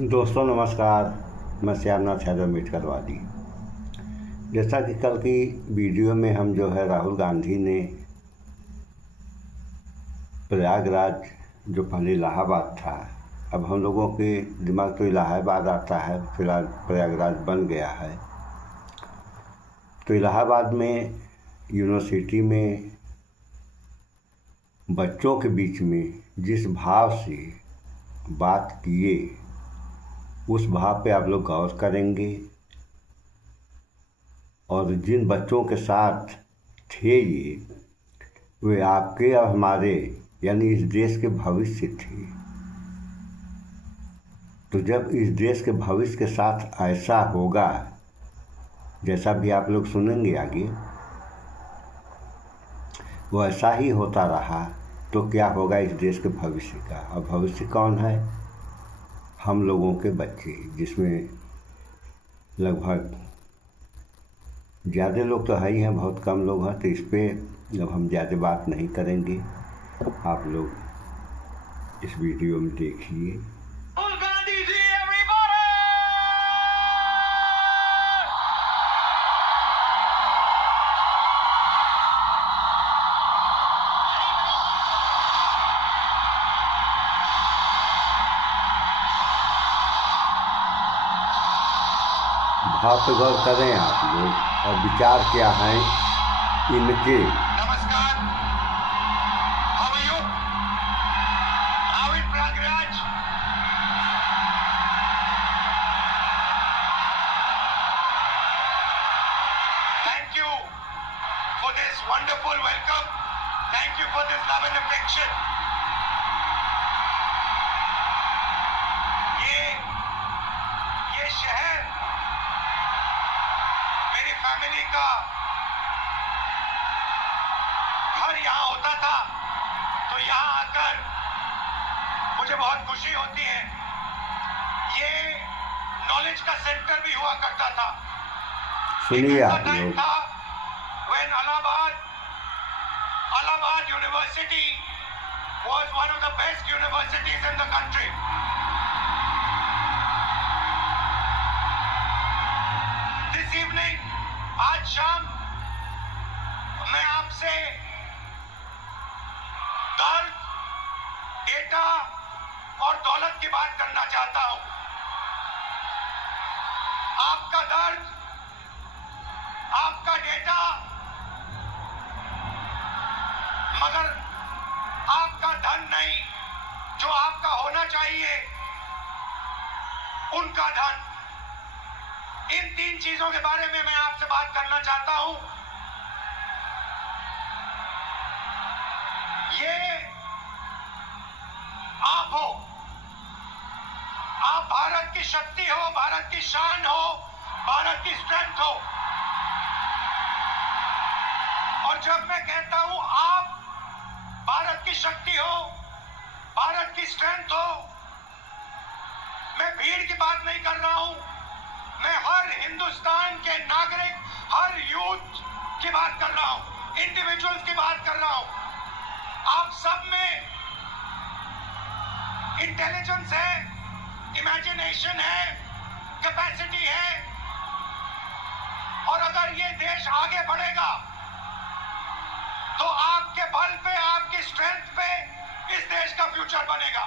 दोस्तों नमस्कार। मैं श्यामनाथ यादव मिटकरवादी। जैसा कि कल की वीडियो में हम जो है राहुल गांधी ने प्रयागराज, जो पहले इलाहाबाद था, अब हम लोगों के दिमाग तो इलाहाबाद आता है, फिलहाल प्रयागराज बन गया है। तो इलाहाबाद में यूनिवर्सिटी में बच्चों के बीच में जिस भाव से बात किए, उस भाव पे आप लोग गौर करेंगे। और जिन बच्चों के साथ थे ये, वे आपके और हमारे यानी इस देश के भविष्य थे। तो जब इस देश के भविष्य के साथ ऐसा होगा, जैसा भी आप लोग सुनेंगे आगे, वो ऐसा ही होता रहा तो क्या होगा इस देश के भविष्य का। और भविष्य कौन है? हम लोगों के बच्चे, जिसमें लगभग ज़्यादा लोग तो है ही हैं, बहुत कम लोग हैं। तो इस पर अब हम ज़्यादा बात नहीं करेंगे, आप लोग इस वीडियो में देखिए। भाव पे गौर करें आप लोग और विचार क्या हैं इनके। नमस्कार, how are you? How is Prayagraj? Thank you for this wonderful welcome, thank you for this love and affection. ये शहर मेरी फैमिली का घर यहाँ होता था, तो यहाँ आकर मुझे बहुत खुशी होती है। ये नॉलेज का सेंटर भी हुआ करता था। सुनिए आप टाइम लोग। था when Allahabad University was one of the best universities in the country. This evening, आज शाम मैं आपसे दर्द, डेटा और दौलत की बात करना चाहता हूं। आपका दर्द, आपका डेटा, मगर आपका धन नहीं, जो आपका होना चाहिए, उनका धन। इन तीन चीजों के बारे में मैं आपसे बात करना चाहता हूं। ये आप हो, आप भारत की शक्ति हो, भारत की शान हो, भारत की स्ट्रेंथ हो। और जब मैं कहता हूं आप भारत की शक्ति हो, भारत की स्ट्रेंथ हो, मैं भीड़ की बात नहीं कर रहा हूं। मैं हर हिंदुस्तान के नागरिक, हर यूथ की बात कर रहा हूं, इंडिविजुअल्स की बात कर रहा हूं। आप सब में इंटेलिजेंस है, इमेजिनेशन है, कैपेसिटी है। और अगर ये देश आगे बढ़ेगा तो आपके बल पे, आपकी स्ट्रेंथ पे इस देश का फ्यूचर बनेगा।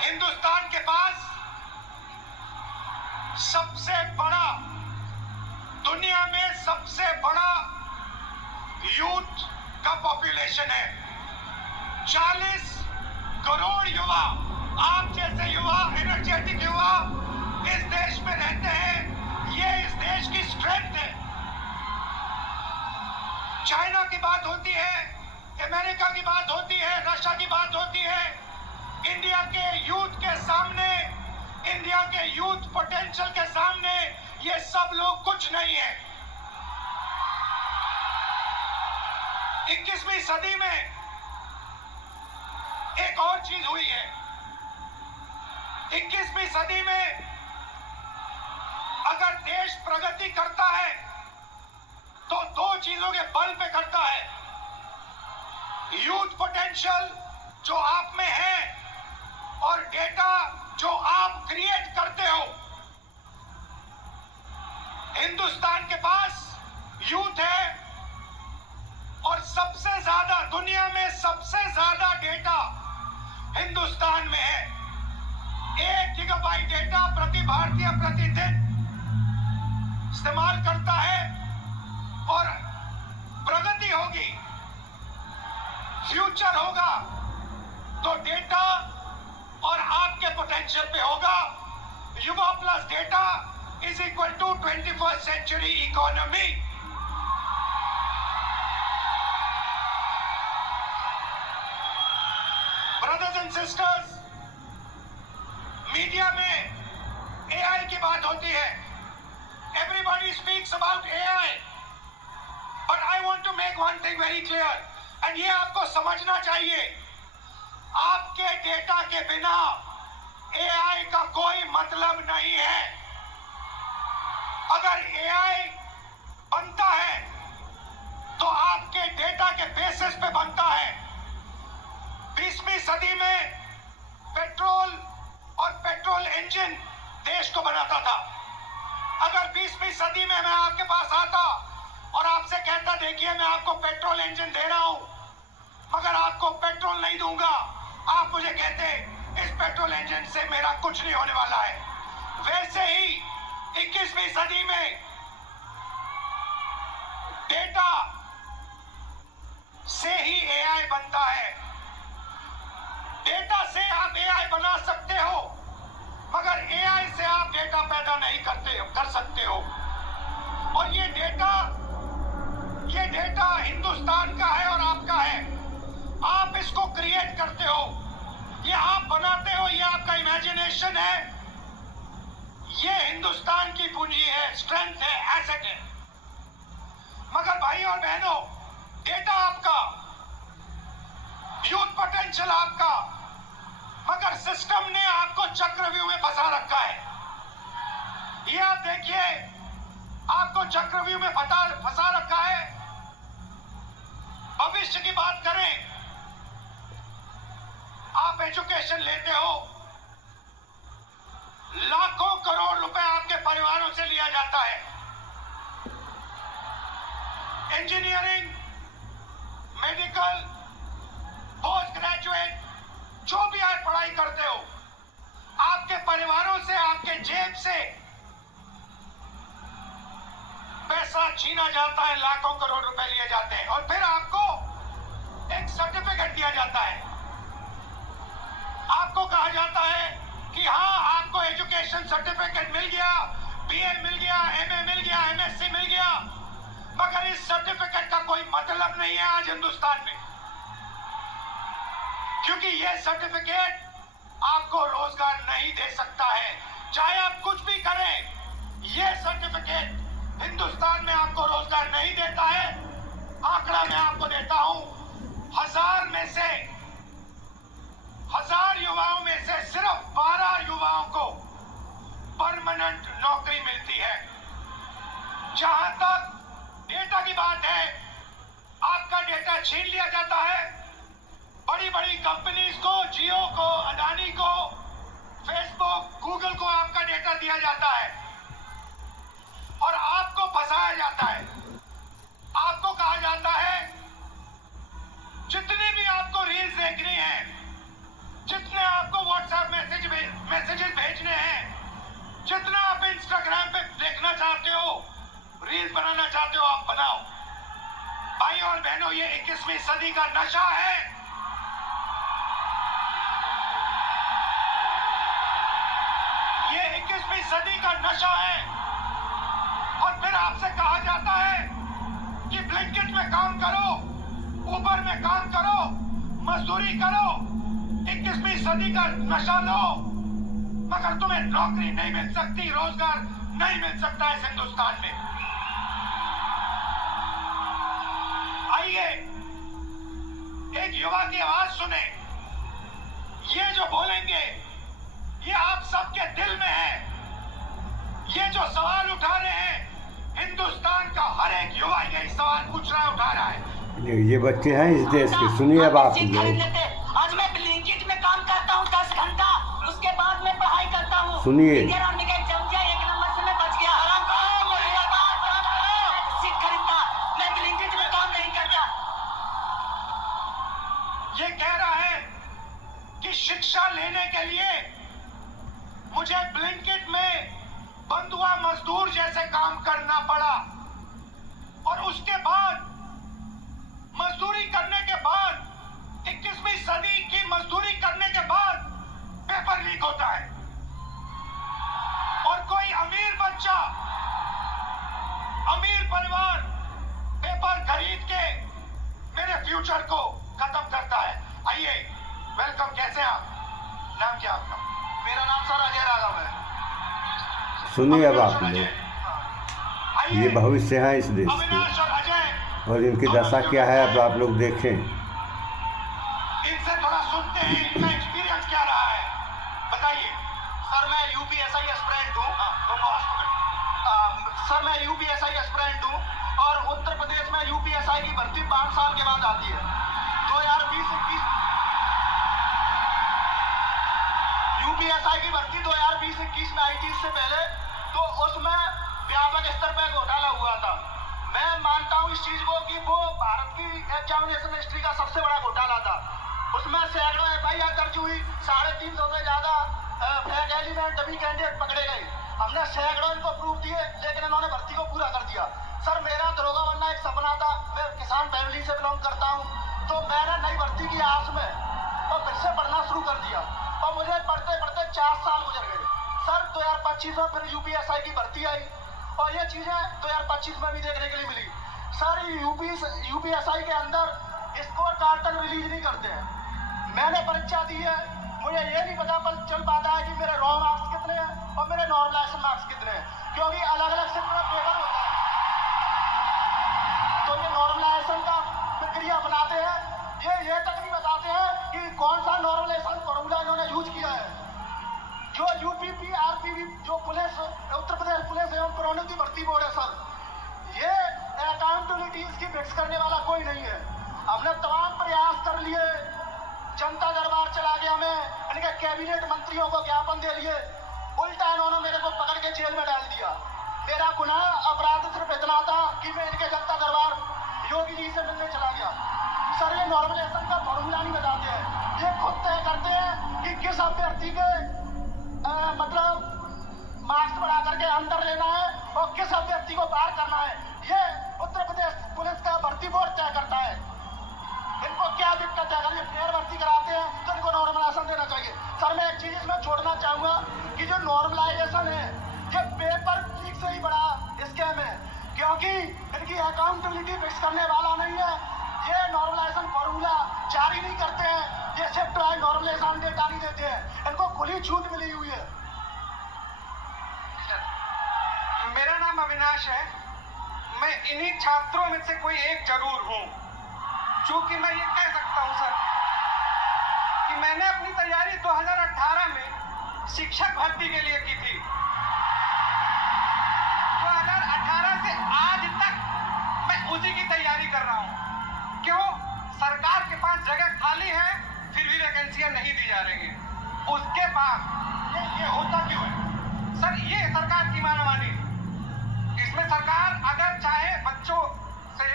हिंदुस्तान के पास सबसे बड़ा, दुनिया में सबसे बड़ा यूथ का पॉपुलेशन है। 40 करोड़ युवा, आप जैसे युवा, एनर्जेटिक युवा इस देश में रहते हैं। ये इस देश की स्ट्रेंथ है। चाइना की बात होती है, अमेरिका की बात होती है, रशिया की बात होती है, इंडिया के यूथ के सामने, इंडिया के यूथ पोटेंशियल के सामने ये सब लोग कुछ नहीं है। 21वीं सदी में एक और चीज हुई है। 21वीं सदी में अगर देश प्रगति करता है तो दो चीजों के बल पे करता है। यूथ पोटेंशियल जो आप में है और डेटा जो आप क्रिएट करते हो। हिंदुस्तान के पास यूथ है और सबसे ज्यादा दुनिया में सबसे ज्यादा डेटा हिंदुस्तान में है। 1 गीगाबाइट डेटा प्रति भारतीय प्रतिदिन इस्तेमाल करता है और प्रगति होगी, फ्यूचर होगा तो डेटा और आपके पोटेंशियल पे होगा। युवा plus data is equal to 21st century economy. Brothers and sisters, media में एआई की बात होती है। Everybody speaks about AI, but I want to make one thing very clear, and ये आपको समझना चाहिए। आपके डेटा के बिना एआई का कोई मतलब नहीं है। अगर एआई बनता है तो आपके डेटा के बेसिस पे बनता है। 20वीं सदी में पेट्रोल और पेट्रोल इंजन देश को बनाता था। अगर 20वीं सदी में मैं आपके पास आता और आपसे कहता देखिए मैं आपको पेट्रोल इंजन दे रहा हूं मगर आपको पेट्रोल नहीं दूंगा, आप मुझे कहते इस पेट्रोल इंजन से मेरा कुछ नहीं होने वाला है। वैसे ही 21वीं सदी में डेटा से ही एआई बनता है। डेटा से आप एआई बना सकते हो मगर एआई से आप डेटा पैदा नहीं कर सकते हो। और ये डेटा हिंदुस्तान का है और आपका है। आप इसको क्रिएट करते हो, ये आप बनाते हो, ये आपका इमेजिनेशन है, ये हिंदुस्तान की पूंजी है, स्ट्रेंथ है, एसेट है। मगर भाई और बहनों, डेटा आपका, यूथ पोटेंशियल आपका, मगर सिस्टम ने आपको चक्रव्यूह में फंसा रखा है। ये आप देखिए, आपको चक्रव्यूह में फंसा रखा है। भविष्य की बात करें, आप एजुकेशन लेते हो, लाखों करोड़ रुपए आपके परिवारों से लिया जाता है। इंजीनियरिंग, मेडिकल, पोस्ट ग्रेजुएट, जो भी आप पढ़ाई करते हो, आपके परिवारों से, आपके जेब से पैसा छीना जाता है, लाखों करोड़ रुपए लिए जाते हैं और फिर आपको एक सर्टिफिकेट दिया जाता है। आपको कहा जाता है कि हाँ, आपको एजुकेशन सर्टिफिकेट मिल गया, बीए मिल गया, एमए मिल गया, एमएससी मिल गया, मगर इस सर्टिफिकेट का कोई मतलब नहीं है आज हिंदुस्तान में, क्योंकि ये सर्टिफिकेट आपको रोजगार नहीं दे सकता है। चाहे आप कुछ भी करें, ये सर्टिफिकेट हिंदुस्तान में आपको रोजगार नहीं देता है। आंकड़ा मैं आपको देता हूं, 1000 युवाओं में से सिर्फ 12 युवाओं को परमानेंट नौकरी मिलती है। जहां तक डेटा की बात है, आपका डेटा छीन लिया जाता है। बड़ी बड़ी कंपनीज को, जियो को, अडानी को, फेसबुक, गूगल को आपका डेटा दिया जाता है और आपको फंसाया जाता है। आपको कहा जाता है जितनी भी आपको रील्स देखनी है, जितने आपको व्हाट्सएप मैसेजेस भेजने हैं, जितना आप इंस्टाग्राम पे देखना चाहते हो, रील्स बनाना चाहते हो, आप बनाओ। भाई और बहनों, ये 21वीं सदी का नशा है। ये 21वीं सदी का नशा है। और फिर आपसे कहा जाता है कि ब्लिंकिट में काम करो, उबर में काम करो, मजदूरी करो, 21वीं सदी का नशा लो, मगर तुम्हें नौकरी नहीं मिल सकती, रोजगार नहीं मिल सकता इस हिंदुस्तान में। आइए एक युवा की आवाज सुने। ये जो बोलेंगे, ये आप सबके दिल में है। ये जो सवाल उठा रहे हैं, हिंदुस्तान का हर एक युवा यही सवाल पूछ रहा है, उठा रहा है। ये बच्चे हैं इस देश के, सुनिए अब आप लोग। आज मैं ब्लिंकिट में काम करता हूँ 10 घंटा, सुनिए। एक नंबर से मैं बच गया। सीट खरीदता, मैं ब्लिंकिट में काम नहीं करता। ये कह रहा है कि शिक्षा लेने के लिए मुझे ब्लिंकिट में बंधुआ मजदूर जैसे काम करना पड़ा, और उसके बाद मजदूरी करने के बाद 21वीं सदी की मजदूरी करने के बाद पेपर लीक होता है, और कोई अमीर बच्चा, अमीर परिवार पेपर खरीद के मेरे फ्यूचर को खत्म करता है। आइए, वेलकम। कैसे हैं आप? नाम क्या आपका? मेरा नाम सर अजय राघव है। सुनिए अब आप लोग, आइए, ये भविष्य है इस देश के, अविनाश और अजय, और इनकी दशा क्या है अब आप लोग देखें। इनसे थोड़ा सुनते हैं, इनका एक्सपीरियंस क्या रहा है, बताइए। सर मैं यूपीएसआई एस्पिरेंट हूँ। सर मैं यूपीएसआई एस्पिरेंट हूँ, और उत्तर प्रदेश में यूपीएसआई की भर्ती 5 साल के बाद आती है। 2020-21 यूपीएसआई की भर्ती 2020-21 में आई थी। इससे पहले तो उसमें व्यापक स्तर पर घोटाला हुआ था। मैं मानता हूँ इस चीज को कि वो भारत की एग्जामिनेशन हिस्ट्री का सबसे बड़ा घोटाला था। उसमें सैकड़ों एफआईआर दर्ज हुई, 350 से ज्यादा फेक एलिमेंट डमी कैंडिडेट पकड़े गए। हमने सैकड़ों इनको प्रूफ दिए, लेकिन इन्होंने भर्ती को पूरा कर दिया। सर मेरा दरोगा बनना एक सपना था। मैं किसान फैमिली से बिलोंग करता हूँ, तो मैंने नई भर्ती की आस में और फिर से पढ़ना शुरू कर दिया, और मुझे पढ़ते पढ़ते 4 साल गुजर गए। सर 2025 में फिर यूपीएसआई की भर्ती आई, और ये चीजें 2025 में भी देखने के लिए मिली। सर यूपीएसआई के अंदर स्कोर कार्ड तक रिलीज नहीं करते हैं। मैंने परीक्षा दी है, मुझे ये नहीं पता चल पाता है कि मेरे रॉ मार्क्स कितने हैं और मेरे नॉर्मलाइजेशन मार्क्स कितने हैं, क्योंकि अलग अलग शिफ्ट में पेपर होता है। तो ये नॉर्मलाइजेशन का प्रक्रिया बनाते हैं, ये तक नहीं बताते हैं कि कौन सा नॉर्मलाइजेशन फॉर्मूला इन्होंने यूज किया है। जो यूपीपी आरपीवी जो पुलिस, उत्तर प्रदेश पुलिस एवं प्रोन्नति भर्ती बोर्ड है सर, ये अकाउंटेबिलिटी इसकी फिक्स करने वाला कोई नहीं है। हमने तमाम प्रयास कर लिए, जनता दरबार चला गया, मैं इनके कैबिनेट मंत्रियों को ज्ञापन दे लिए, उल्टा इन्होंने मेरे को पकड़ के जेल में डाल दिया। मेरा गुनाह अपराध सिर्फ इतना था कि मैं इनके जनता दरबार योगी जी से मिलने चला गया। सर ये नॉर्मलाइजेशन का फॉर्मूला नहीं बताते हैं, ये खुद तय करते हैं कि किस अभ्यर्थी के मतलब मार्क्स बढ़ा करके अंदर लेना है और किस अभ्यर्थी को बाहर करना है। ये उत्तर प्रदेश पुलिस का भर्ती बोर्ड तय करता है। इनको क्या दिक्कत है? अगर ये फेयर भर्ती कराते हैं तो इनको नॉर्मलाइजेशन देना चाहिए। सर मैं एक चीज इसमें छोड़ना चाहूंगा कि जो नॉर्मलाइजेशन है ये पेपर लीक से ही बड़ा स्कैम है, क्योंकि इनकी अकाउंटेबिलिटी फिक्स करने वाला नहीं है। ये नॉर्मलाइजेशन फॉर्मूला जारी नहीं करते हैं, ये शिफ्ट वाइज नॉर्मलाइजेशन डेटा नहीं देते हैं, इनको खुली छूट मिली हुई है। मेरा नाम अविनाश है, मैं इन्हीं छात्रों में से कोई एक जरूर हूं। चूंकि मैं ये कह सकता हूं सर कि मैंने अपनी तैयारी 2018 में शिक्षक भर्ती के लिए की थी। 2018 से आज तक मैं उसी की तैयारी कर रहा हूं। क्यों? सरकार के पास जगह खाली है, फिर भी वैकेंसियां नहीं दी जा रही हैं। उसके बाद ये होता क्यों है सर? ये सरकार की मनमानी। इसमें सरकार अगर चाहे बच्चों से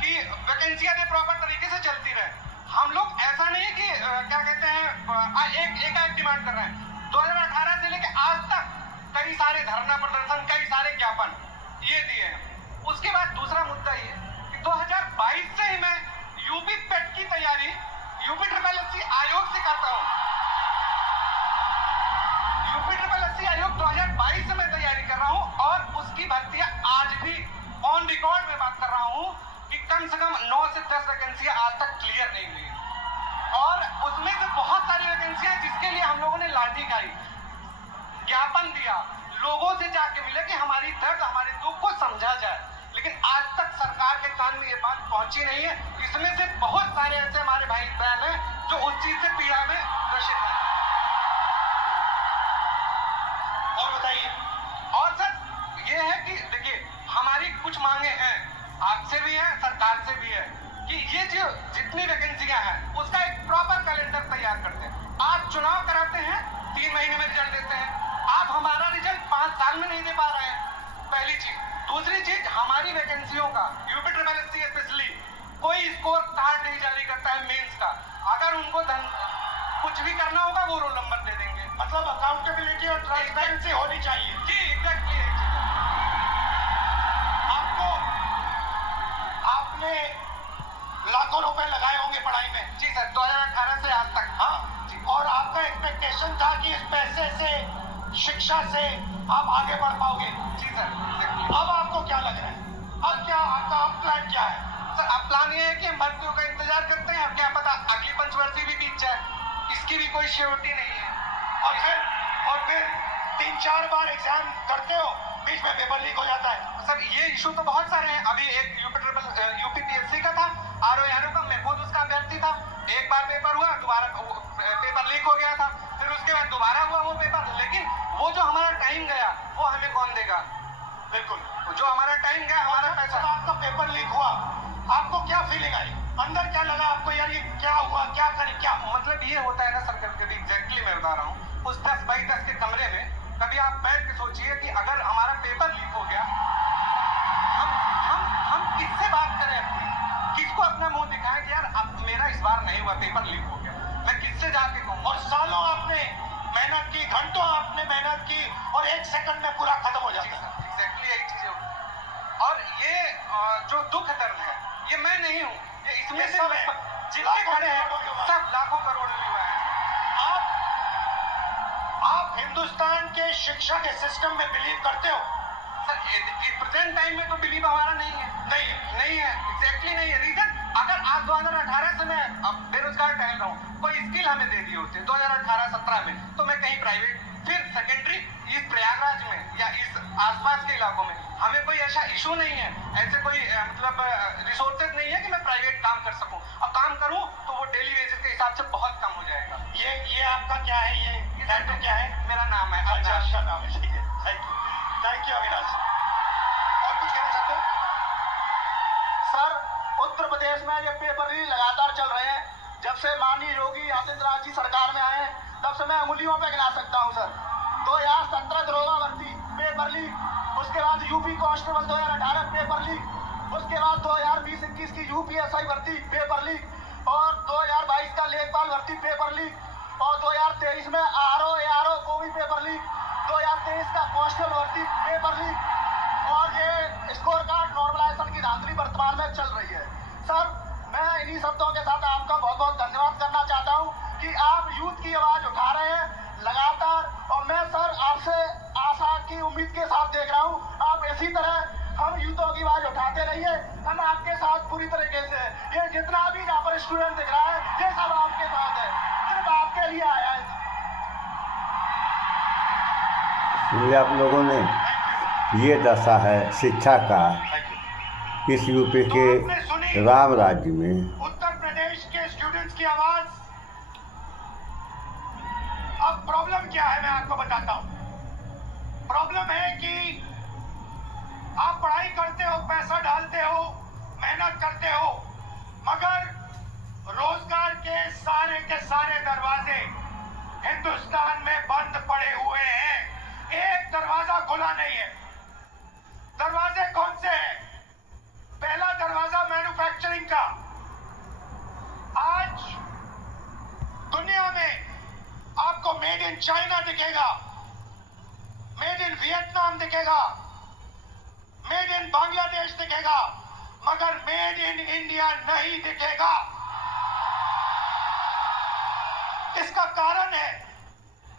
कि वैकेंसियां दे प्रॉपर तरीके से चलती रहे। हम लोग ऐसा नहीं है कि क्या कहते हैं एक डिमांड कर रहे हैं। 2018 से लेकर आज तक कई सारे धरना प्रदर्शन, कई सारे ज्ञापन ये दिए हैं। उसके बाद दूसरा मुद्दा ये कि 2022 से ही मैं यूपी पेट की तैयारी यूपी SSS आयोग से करता हूँ। यूपी SSS आयोग 2022 से मैं तैयारी कर रहा हूँ, और उसकी भर्तियां आज भी ऑन रिकॉर्ड में बात कर रहा हूँ कि कम से कम 9 से 10 वैकेंसियां आज तक क्लियर नहीं हुई, और उसमें से बहुत सारी वैकेंसियां जिसके लिए हम लोगों ने लाठी खाई, ज्ञापन दिया, लोगों से जाके मिले कि हमारी दर्द, हमारे दुख को समझा जाए, लेकिन आज तक सरकार के कान में ये बात पहुंची नहीं है। इसमें से बहुत सारे ऐसे हमारे भाई बहन हैं जो उस चीज से पीड़ा में ग्रसित हैं। और बताइए, और सर ये है कि देखिए हमारी कुछ मांगे हैं, आपसे भी है, सरकार से भी है, कि ये जो जितनी वैकेंसियां हैं उसका एक प्रॉपर कैलेंडर तैयार करते हैं। आज चुनाव कराते हैं, 3 महीने में रिजल्ट देते हैं। साल में नहीं दे पा रहे हैं, पहली चीज। दूसरी चीज, हमारी वैकेंसियों का यूपी ट्रिपल एससी स्पेशली कोई स्कोर कार्ड नहीं जारी करता है मेंस का। अगर उनको कुछ भी करना होगा वो रोल नंबर दे देंगे। मतलब अकाउंटेबिलिटी और ट्रांसपेरेंसी होनी चाहिए। जी एग्जैक्टली। आपने लाखों रुपए लगाए होंगे पढ़ाई में। जी सर, 2018 से आज तक। हाँ जी। और आपका एक्सपेक्टेशन था कि इस पैसे से, शिक्षा से आप आगे बढ़ पाओगे। जी सर exactly। अब आपको क्या लग रहा है? अब क्या आपका प्लान क्या है? सर अब प्लान ये है कि भर्तियों का इंतजार करते हैं। अब क्या पता अगली पंचवर्षीय भी बीत जाए, इसकी भी कोई श्योरिटी नहीं है। और फिर 3-4 बार एग्जाम करते हो, बीच में पेपर लीक हो जाता है। सर ये इशू तो बहुत सारे हैं। अभी एक यूपीपीएससी का था, आरओ का, मैं खुद उसका अभ्यर्थी था। एक बार पेपर हुआ, दोबारा पेपर लीक हो गया था, फिर उसके बाद दोबारा हुआ वो पेपर। लेकिन वो जो हमारा टाइम गया वो हमें कौन देगा? बिल्कुल। जो हमारा टाइम गया, हमारा पैसा। आपका पेपर लीक हुआ, आपको क्या फीलिंग आई? अंदर क्या लगा आपको, यार ये क्या हुआ, क्या करें, क्या? मतलब ये होता है ना सर, कभी एग्जैक्टली मैं बता रहा हूँ, उस 10 बाई 10 के कमरे में कभी आप बैठ के सोचिए कि अगर हमारा पेपर लीक हो गया, हम किससे बात करें अपनी, किसको अपना मुंह दिखाएं कि यार अब मेरा इस बार नहीं हुआ, पेपर लीक हो गया, मैं किससे जाके कहूँ? और सालों आपने मेहनत की, घंटों आपने मेहनत की, और 1 सेकंड में पूरा खत्म हो जाता है। एग्जैक्टली यही चीज है। और ये जो दुख दर्द है, ये मैं नहीं हूँ, ये इसमें से जितने खड़े हैं सब लाखों करोड़ युवा हैं। आप हिंदुस्तान के शिक्षा के सिस्टम में बिलीव करते हो? सर प्रेजेंट टाइम में तो बिलीव हमारा नहीं है। नहीं है एग्जैक्टली नहीं है। रीजन, अगर आज 2018 से मैं अब बेरोजगार टहल रहा हूँ, कोई स्किल हमें दे दी होती 2018-17 में, तो मैं कहीं प्राइवेट, फिर सेकेंडरी, इस प्रयागराज में या इस आसपास के इलाकों में हमें कोई ऐसा इशू नहीं है, ऐसे कोई मतलब रिसोर्सेज नहीं है कि मैं प्राइवेट काम कर सकूं। और काम करूं तो वो डेली बेसिस के हिसाब से बहुत कम हो जाएगा। ये आपका क्या है? ये टाइटल क्या है? मेरा नाम है। अच्छा नाम है, ठीक है। Thank you Avinash. और कुछ कहना चाहते हो? सर उत्तर प्रदेश में ये पेपर लीक लगातार चल रहे हैं। जब से माननीय योगी आदित्यनाथ जी सरकार में आए, तब से मैं उंगलियों पे गिना सकता हूँ सर। 2017 दरोगा भर्ती पेपर लीक, उसके बाद यूपी कांस्टेबल 2018 पेपर लीक, उसके बाद 2020-21 की यूपीएसआई भर्ती पेपर लीक, और 2022 का लेखपाल भर्ती पेपर लीक, और 2023 में आरओ को भी पेपर लीक, 2023 का कांस्टेबल भर्ती पेपर लीक, और ये स्कोर कार्ड नॉर्मलाइजेशन की धांधली वर्तमान में चल रही है। सर मैं इन्हीं शब्दों के साथ आपका बहुत बहुत धन्यवाद करना चाहता हूँ कि आप यूथ की आवाज उठा रहे हैं लगातार, और मैं सर आपसे आशा की उम्मीद के साथ देख रहा हूँ, आप इसी तरह हम यूथों की आवाज उठाते रहिए। हम आपके साथ पूरी तरीके से, ये जितना भी यहाँ पर स्टूडेंट दिख रहा है, ये सब आपके साथ है, सिर्फ आपके लिए आया है। सुनिए आप लोगों ने, ये दशा है शिक्षा का इस यूपी के राम राज्य में। उत्तर प्रदेश के स्टूडेंट्स की आवाज। अब प्रॉब्लम क्या है मैं आपको बताता हूं। प्रॉब्लम है कि आप पढ़ाई करते हो, पैसा डालते हो, मेहनत करते हो, मगर रोजगार के सारे दरवाजे हिंदुस्तान में बंद पड़े हुए हैं। एक दरवाजा खुला नहीं है। दरवाजे कौन से हैं? पहला दरवाजा मैन्युफैक्चरिंग का। आज दुनिया में आपको मेड इन चाइना दिखेगा, मेड इन वियतनाम दिखेगा, मेड इन बांग्लादेश दिखेगा, मगर मेड इन इंडिया नहीं दिखेगा। इसका कारण है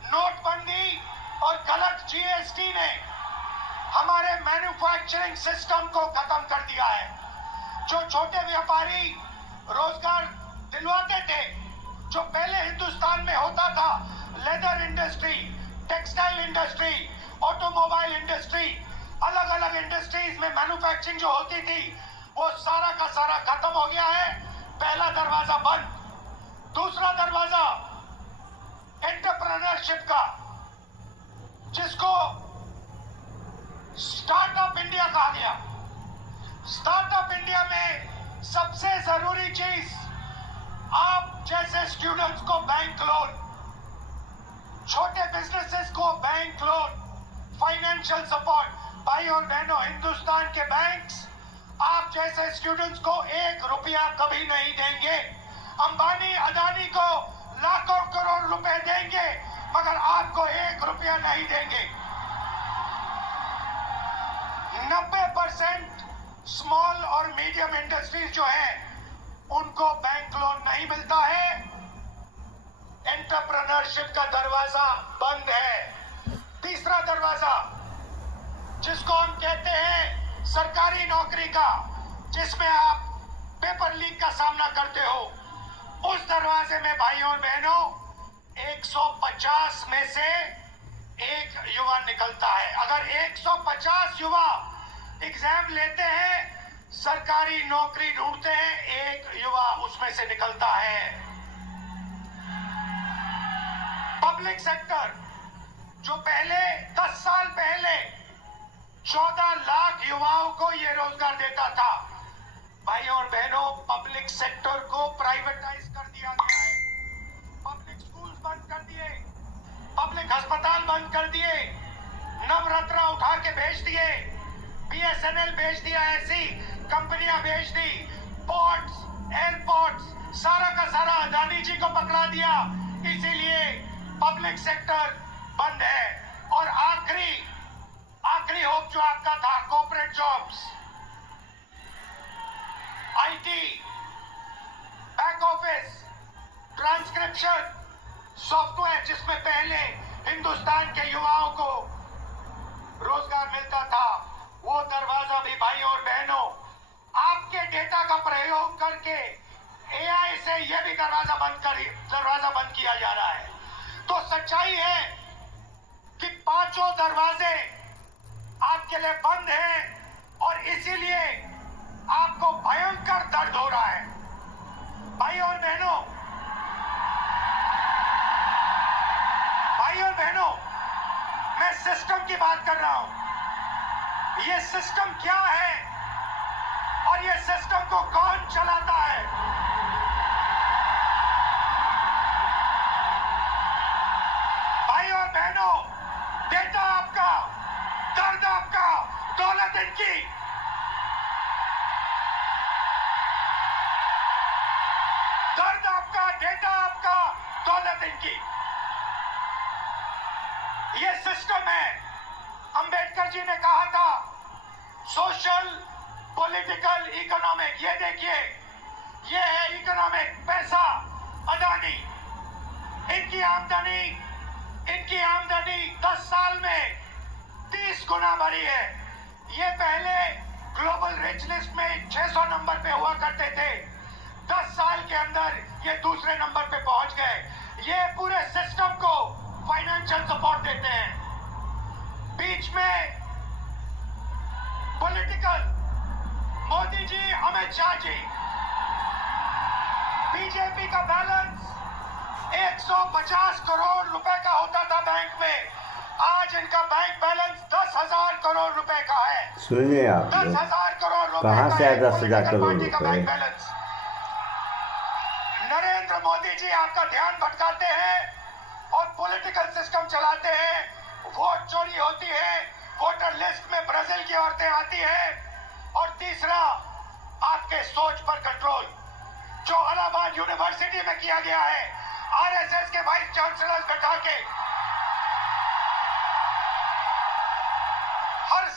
नोटबंदी और गलत जीएसटी ने हमारे मैन्युफैक्चरिंग सिस्टम को खत्म कर दिया है। जो छोटे व्यापारी रोजगार दिलवाते थे, जो पहले हिंदुस्तान में होता था, leather industry, textile industry, automobile industry, अलग अलग इंडस्ट्रीज में मैन्युफैक्चरिंग जो होती थी, वो सारा का सारा खत्म हो गया है। पहला दरवाजा बंद। दूसरा दरवाजा एंटरप्रेन्योरशिप का, जिसको स्टार्टअप इंडिया कहा गया। स्टार्टअप इंडिया में सबसे जरूरी चीज, आप जैसे स्टूडेंट्स को बैंक लोन, छोटे बिजनेसेस को बैंक लोन, फाइनेंशियल और बहनों, हिंदुस्तान के बैंक्स आप जैसे स्टूडेंट्स को 1 रुपया कभी नहीं देंगे। अंबानी अदानी को लाखों करोड़ रुपए देंगे, मगर आपको 1 रुपया नहीं देंगे। 90% स्मॉल और मीडियम इंडस्ट्रीज जो है उनको बैंक लोन नहीं मिलता है। एंटरप्रेन्योरशिप का दरवाजा बंद है। तीसरा दरवाजा, जिसको हम कहते हैं सरकारी नौकरी का, जिसमें आप पेपर लीक का सामना करते हो, उस दरवाजे में भाइयों और बहनों 150 में से एक युवा निकलता है। अगर 150 युवा एग्जाम लेते हैं, सरकारी नौकरी ढूंढते हैं, एक युवा उसमें से निकलता है। पब्लिक सेक्टर जो पहले 10 साल पहले 14 लाख युवाओं को यह रोजगार देता था, भाइयों और बहनों, पब्लिक सेक्टर को प्राइवेटाइज कर दिया गया है। पब्लिक स्कूल्स बंद कर दिए, पब्लिक अस्पताल बंद कर दिए, नवरत्ना उठा के बेच दिए, BSNL बेच दिया, ऐसी कंपनियां बेच दी, पोर्ट्स, एयरपोर्ट्स, सारा का सारा अदानी जी को पकड़ा दिया। इसीलिए पब्लिक सेक्टर बंद है। और आखिरी होप जो आपका था, corporate jobs, IT, back office, transcription, software, जिसमें पहले हिंदुस्तान के युवाओं को रोजगार मिलता था, वो दरवाजा भी भाइयों और बहनों आपके डेटा का प्रयोग करके AI से यह भी दरवाजा बंद किया जा रहा है। तो सच्चाई है कि पांचों दरवाजे आपके लिए बंद हैं और इसीलिए आपको भयंकर दर्द हो रहा है। भाइयों और बहनों, मैं सिस्टम की बात कर रहा हूं। ये सिस्टम क्या है और ये सिस्टम को कौन चलाता है? भाइयों और बहनों, डेटा आपका, दर्द आपका, दौलत इनकी। दर्द आपका, डेटा आपका, दौलत इनकी। ये सिस्टम है। अंबेडकर जी ने कहा था सोशल, पॉलिटिकल, इकोनॉमिक। ये देखिए, ये है इकोनॉमिक, पैसा, अदानी। इनकी आमदनी 10 साल में 30 गुना बढ़ी है। ये पहले ग्लोबल रिच लिस्ट में 600 नंबर पे हुआ करते थे, 10 साल के अंदर ये दूसरे नंबर पे पहुंच गए। ये पूरे सिस्टम को फाइनेंशियल सपोर्ट देते हैं। बीच में पॉलिटिकल, मोदी जी, अमित शाह जी। बीजेपी का बैलेंस 150 करोड़ रुपए का होता था बैंक में, आज इनका बैंक बैलेंस 10,000 करोड़ रुपए का है। सुनिए आप, 10,000 करोड़ रुपए कहाँ से आए 10,000 करोड़ रुपए? रुपए? नरेंद्र मोदी जी आपका ध्यान भटकाते हैं और पॉलिटिकल सिस्टम चलाते हैं। वोट चोरी होती है, वोटर लिस्ट में ब्राजील की औरतें आती हैं। और तीसरा, आपके सोच पर कंट्रोल, जो इलाहाबाद यूनिवर्सिटी में किया गया है, RSS के वाइस चांसलर बैठा के हर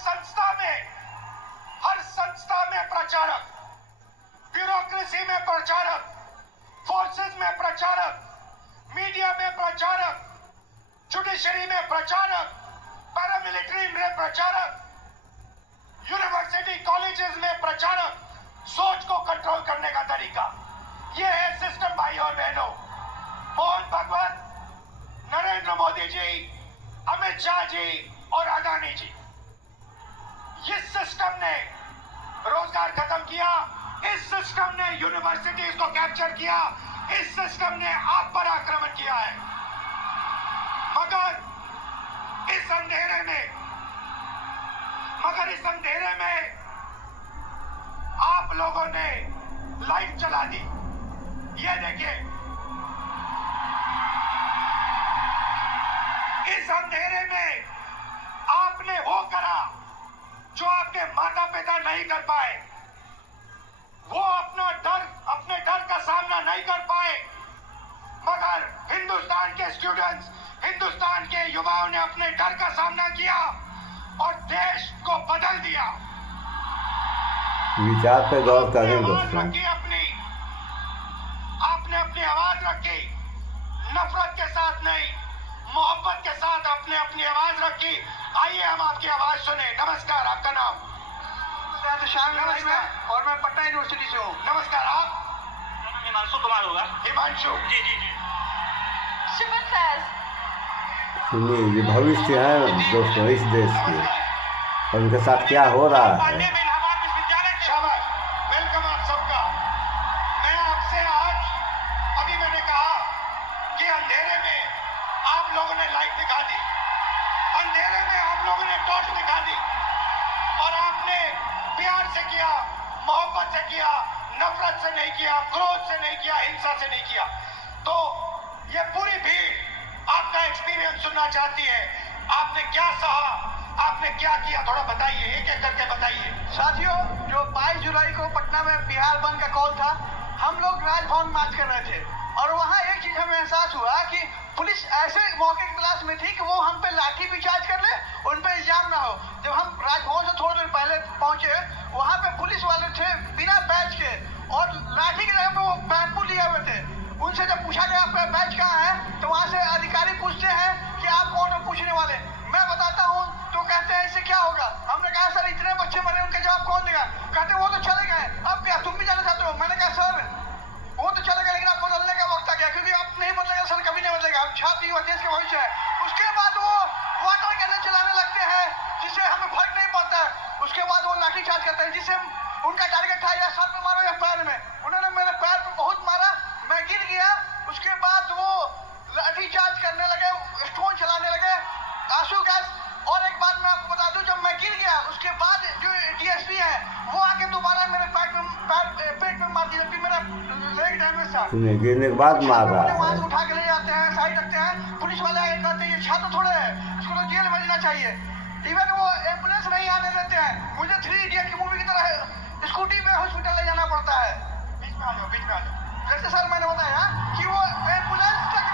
संस्था में प्रचारक, ब्यूरोक्रेसी में प्रचारक, फोर्सेस में प्रचारक, मीडिया में प्रचारक, जुडिशरी में प्रचारक, पैरामिलिट्री में प्रचारक, यूनिवर्सिटी कॉलेजेस में प्रचारक। सोच को कंट्रोल करने का तरीका यह है सिस्टम। भाई और बहनों, मोहन भगवत, नरेंद्र मोदी जी, अमित शाह जी और अदानी जी, इस सिस्टम ने रोजगार खत्म किया। इस सिस्टम ने यूनिवर्सिटीज को कैप्चर किया। इस सिस्टम ने आप पर आक्रमण किया है। मगर इस अंधेरे में आप लोगों ने लाइट चला दी। ये देखिए, इस अंधेरे में आपने वो करा जो आपके माता पिता नहीं कर पाए, वो अपने डर का सामना नहीं कर पाए, मगर हिंदुस्तान के स्टूडेंट्स, हिंदुस्तान के युवाओं ने अपने डर का सामना किया और देश को बदल दिया। विचार पे गौर करें आवाज दोस्तों। रखी आपने अपनी आवाज रखी, नफरत के साथ नहीं, मोहब्बत के साथ आपने अपनी आवाज रखी। आइए हम आपकी आवाज सुने। नमस्कार, आपका नाम? नमस्कार, और मैं पटना यूनिवर्सिटी से हूँ। नमस्कार, आप? हिमांशु कुमार होगा। हिमांशु जी जी जी। शुभन सर, सुनिए, ये भविष्य है दोस्तों इस देश के, और उनके साथ क्या हो रहा है। पांडे में इलाहाबाद विश्वविद्यालय के शाबाश, वेलकम आप सबका। मैं आपसे आज, अभी मैंने कहा कि अंधेरे में आप लोगों ने लाइट दिखा दी, अंधेरे में आप लोगों ने टॉर्च दिखा दी, और आपने प्यार से किया, मोहब्बत से किया, नफरत से नहीं किया, क्रोध से नहीं किया, हिंसा से नहीं किया। तो ये पूरी भीड़ आपका एक्सपीरियंस सुनना चाहती है। आपने क्या सहा, आपने क्या किया, थोड़ा बताइए, एक एक करके बताइए। साथियों, जो 22 जुलाई को पटना में बिहार बंद का कॉल था, हम लोग राजभवन मार्च कर रहे थे, और वहाँ एक चीज हमें एहसास हुआ कि पुलिस ऐसे मौके की तलाश में थी कि वो हम पे लाठी भी चार्ज कर ले, उन पे इल्जाम ना हो। जब हम राजभवन से थोड़ी देर पहले पहुंचे, वहाँ पे पुलिस वाले थे बिना बैच के, और लाठी की जगह पे वो बैम्बू लिए हुए थे। उनसे जब पूछा गया आपका बैच कहाँ है, तो वहाँ से अधिकारी पूछते हैं कि आप कौन हो पूछने वाले। मैं बताता हूँ तो कहते हैं इससे क्या होगा। हमने कहा सर इतने बच्चे मरे, उनका जवाब कौन देगा। कहते वो तो चले गए, अब क्या तुम भी जाना चाहते हो। मैंने कहा सर वो तो चले गए, लेकिन अब बदलने का वक्त आ गया, क्योंकि अब नहीं बदलेगा सर, कभी नहीं बदलेगा। हम छात्र युवा देश के भविष्य है। उसके बाद वो वाटर कैनन चलाने लगते हैं, जिससे हमें फर्क नहीं पड़ता है। उसके बाद वो लाठी चार्ज करते हैं, जिससे उनका टारगेट था या सर में मारो या पैर में। उन्होंने मेरे पैर पे बहुत मारा, मैं गिर गया। उसके बाद वो लाठी चार्ज करने लगे, स्टोन चलाने लगे, आंसू गैस। और एक बात मैं आपको बता दूं, जब मैं गिर गया उसके बाद जो डीएसपी है वो आके दोबारा मेरे पेट में मार दिया, जबकि मेरा लेग डैमेज था। सुनिए, गिरने के बाद मार रहा वहाँ से है। उठा के ले जाते हैं, साइड रखते हैं। पुलिस वाले आगे कहते हैं ये छात्र थोड़े है, इसको तो जेल भेजना चाहिए। इवन वो एम्बुलेंस नहीं आने देते हैं। मुझे 3 इडियट की मूवी की तरह स्कूटी में हॉस्पिटल ले जाना पड़ता है। बीच में आ जाओ, बीच में आ जाओ। जैसे सर मैंने बताया कि वो एम्बुलेंस तक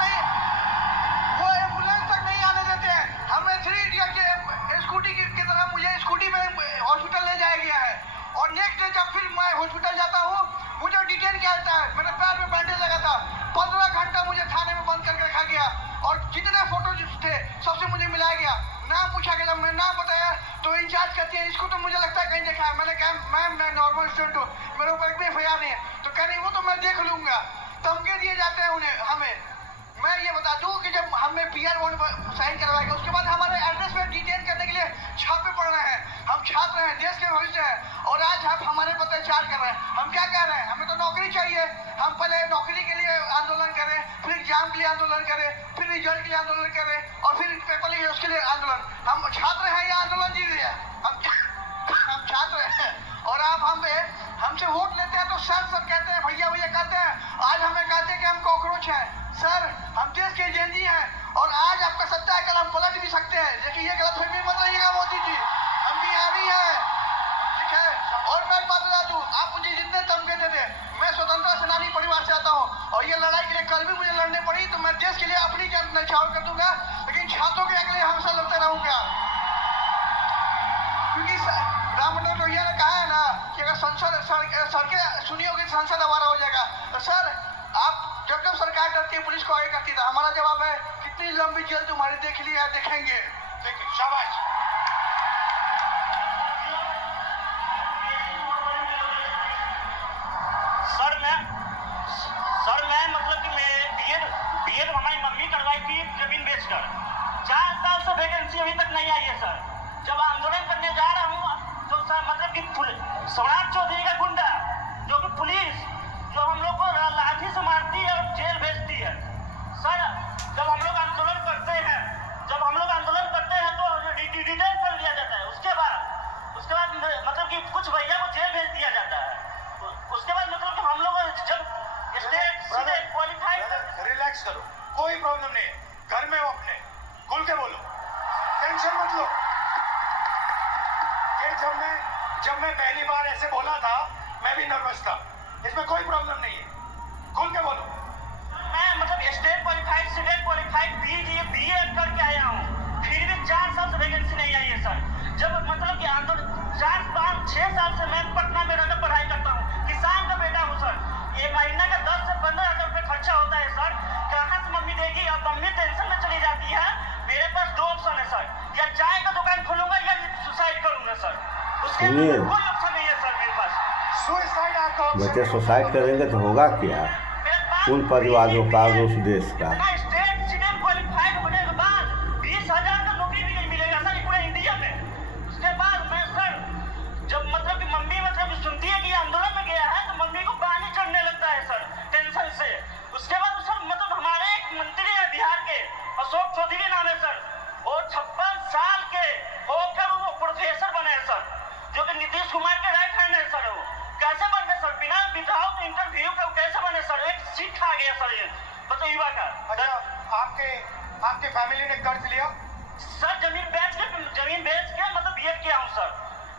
नहीं आने देते हैं। हमें 3 इडियट के स्कूटी की तरह मुझे स्कूटी में हॉस्पिटल ले जाया गया है। और नेक्स्ट डे जब फिर मैं हॉस्पिटल जाता हूँ, मुझे डिटेन किया जाता है। मेरे पैर में बैंडेज लगा था। 15 घंटा मुझे थाने में बंद करके रखा गया, और जितने फोटो थे सबसे मुझे मिलाया गया। नाम पूछा गया, जब मैं नाम बताया तो इंचार्ज कहती है इसको तो मुझे लगता है कहीं देखा है। मैंने कहा मैम मैं नॉर्मल स्टूडेंट हूँ, मेरे ऊपर कोई एफआईआर नहीं है। तो कह रही वो तो मैं देख लूंगा। धमके दिए जाते हैं उन्हें हमें। मैं ये बता दूं कि जब हमें पीआर बॉन्ड पर साइन करवाया गया, उसके बाद हमारे एड्रेस पे डिटेन करने के लिए छापे पड़ रहे हैं। हम छात्र हैं, देश के भविष्य है, और आज आप हमारे पर अत्याचार कर रहे हैं। हम क्या कह रहे हैं, हमें तो नौकरी चाहिए। हम पहले नौकरी के लिए आंदोलन करें, फिर एग्जाम के लिए आंदोलन करें, फिर रिजल्ट के लिए आंदोलन करें, और फिर पेपर लिए उसके लिए आंदोलन। हम छात्र हैं या आंदोलन जीत रहे हैं। हम छात्र हैं, और आप हमसे वोट लेते हैं तो सर कहते हैं, भैया भैया कहते हैं। आज हमें कहते हैं कि हम कॉकरोच हैं। सर हम देश के एजेंजी हैं, और आज आपका सत्ता है, कल हम पलट भी सकते हैं। लेकिन ये गलतफहमी मत रहिएगा मोदी जी, हम बिहारी हैं, ठीक है। और मैं बात बता दूं, आप मुझे जितने धमके देते, मैं स्वतंत्रता सेनानी परिवार से आता हूँ, और ये लड़ाई के लिए कल भी मुझे लड़ने पड़ी तो मैं देश के लिए अपनी जान न्यौछावर कर दूंगा, लेकिन छात्रों के लिए हमेशा लड़ते रहूंगा। क्योंकि राम मनोहर लोहिया ने कहा है ना कि अगर सड़कें सुनी होगी संसद हमारा हो जाएगा। तो सर आप जब सरकार डरती है, पुलिस को आगे करती है, हमारा जवाब है कितनी लंबी जेल तुम्हारी देख ली है, देखेंगे। देखिए, शाबाश। सर मैं मतलब कि मैं बीएड हमारी मम्मी करवाई थी जमीन बेचकर। 4 साल से वैकेंसी अभी तक नहीं आई है सर। जब आंदोलन करने जा रहा हूँ तो सर मतलब कि सम्राट चौधरी का गुंडा जो कि पुलिस जो हम लोग को लाठी से मारती है और जेल भेजती है। सर जब हम लोग आंदोलन करते हैं तो डिटेन कर लिया जाता है। उसके बाद मतलब कि कुछ भैया को जेल भेज दिया जाता है। उसके बाद मतलब कि हम लोग जब स्टेट क्वालिफाई। रिलैक्स करो, कोई प्रॉब्लम नहीं है। घर में हो अपने, खुल के बोलो, टेंशन मत लो। कि जब मैं पहली बार ऐसे बोला था, मैं भी नर्वस था। इसमें कोई प्रॉब्लम नहीं है, खुल के बोलो। मैं मतलब state qualified, SLET qualified, BA करके आया हूँ, फिर भी 4 साल से वैकेंसी नहीं आई है सर। जब मतलब कि आंदोलन 6 साल से मैं पटना में रहकर पढ़ाई करता हूँ, किसान का बेटा हूँ सर। ये महीना का 10 से 15 हजार रुपये खर्चा होता है सर, कहाँ से मम्मी देगी? अब मम्मी टेंशन में चली जाती है। मेरे पास 2 ऑप्शन है सर, या चाय का दुकान खोलूंगा या सुसाइड करूंगा सर। उसके लिए कोई ऑप्शन नहीं है सर मेरे पास। सुसाइड आपका option बच्चे है। सुसाइड करेंगे तो होगा क्या? उन परिवारों का, उस देश का। स्टेट सिलेट क्वालिफाइड होने के बाद 20,000 का नौकरी भी नहीं मिलेगा सर पूरे इंडिया में। उसके बाद मैं सर जब मतलब कि मम्मी मतलब सुनती है कि आंदोलन में गया है तो मम्मी को पानी चढ़ने लगता है सर टेंशन से। उसके बाद सर मतलब हमारे एक मंत्री है बिहार के, अशोक चौधरी नाम है सर, वो 56 साल के होकर वो प्रोफेसर बने हैं सर, जो कि नीतीश कुमार के राइट हैंड है सर। वो कैसे बन गए सर? बिना विदाउट इंटरव्यू के कैसे बने सर? एक सीट खा गया सर ये मतलब युवा का। अच्छा, आपके फैमिली ने कर्ज लिया? सर जमीन बेच के मतलब बीएड किया हूँ सर।